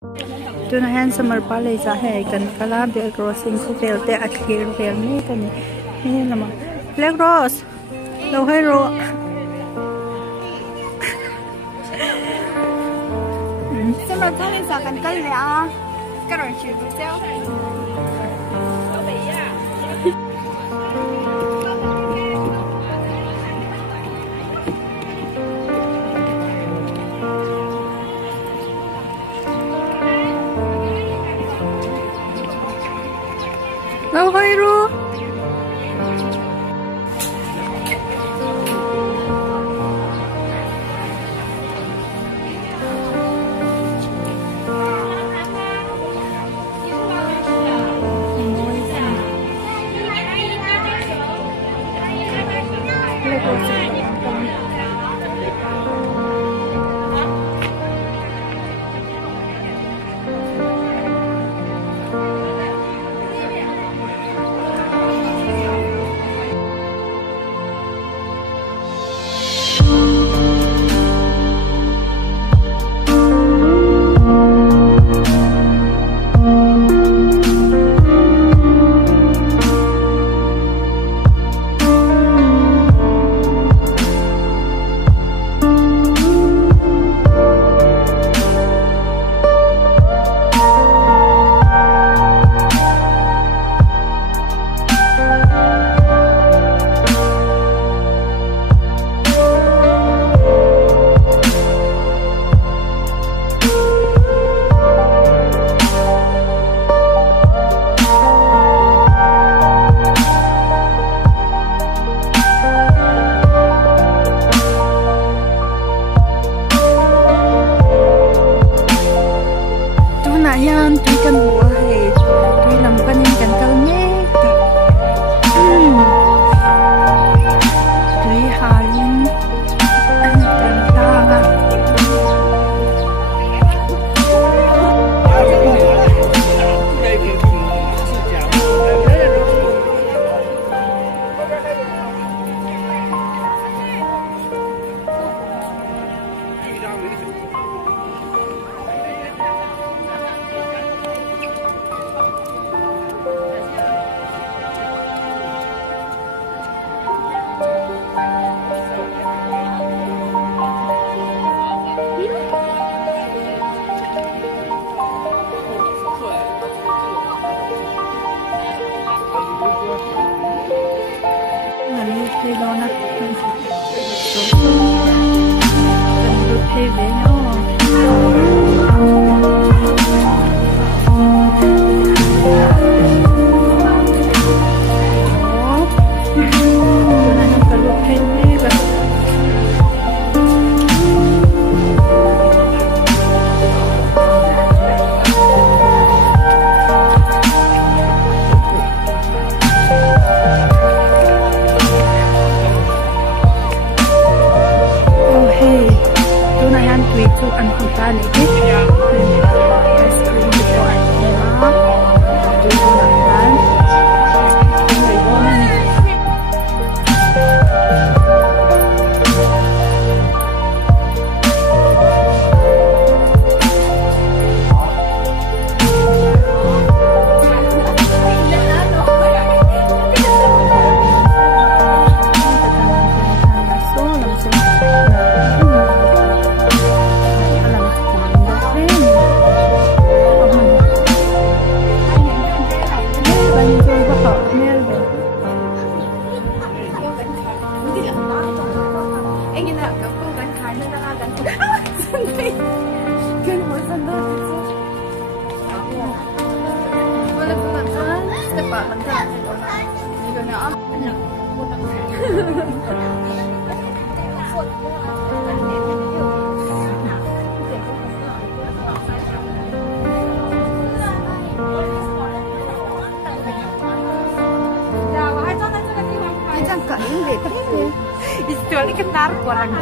Tuna han summer pale za hai kan kala bel crossing khu bel te akhir bel ni kan ni lama black rose lo hai ro summer pale za kan kal le a cái rồi chịu được sao đâu hay ru tuy cần bùa hay tuy làm con nên cần câu nhé tuy hà linh anh cần ta thì đó nè cần được thì về nhau itu ăn không ta này hết ice cream của anh đó tôi làm bán người ngon Jangan kalian deh, itu lagi ketar orang.